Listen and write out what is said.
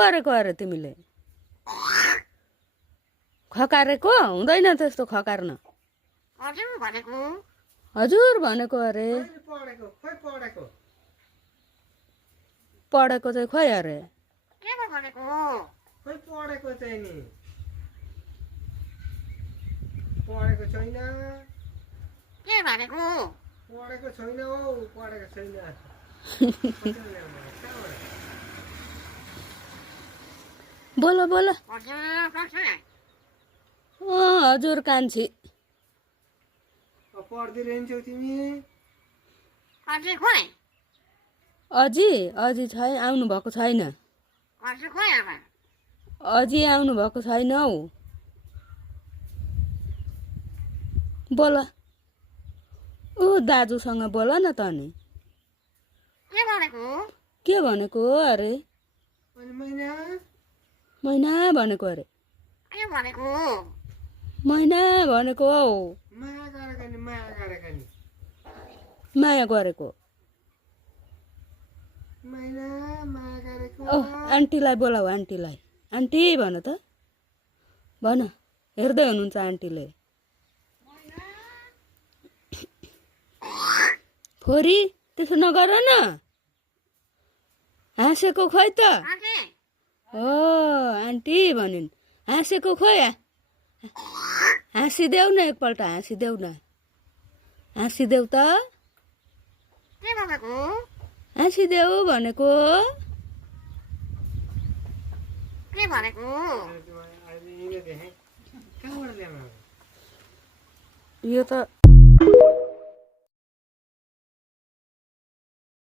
गरेको अरे तिमीले? खकारेको हुँदैन त्यस्तो खकार्न। हजुर भनेको अरे। पढेको चाहिँ खोइ अरे। पढेको चाहिँ नि पढेको छैन। के भनेको? पढेको छैन हौ, पढेको छैन। बोलो बोलो। हजुर कान्छी। पढ्दै रहन्छौ तिमी? अजी अजी छैन, आउनु भएको छैन। अजी आउनु भएको छैन हौ। बोल। दाजुसँग बोल न त नि। के भनेको अरे? मैना भनेको अरे। मैना भनेको हौ। माया गरेको। आन्टीलाई बोलाऊ, आन्टीलाई। आन्टी भन त, भन। हेर्दै हुनुहुन्छ आन्टीले। छोरी त्यसो नगर न, हाँसेको खोइ त। हो आन्टी भनिन्, हाँसेको खोइ। हाँसिदेऊ न एकपल्ट, हाँसिदेऊ न, हाँसिदेऊ त। हाँसिदेऊ भनेको। यो त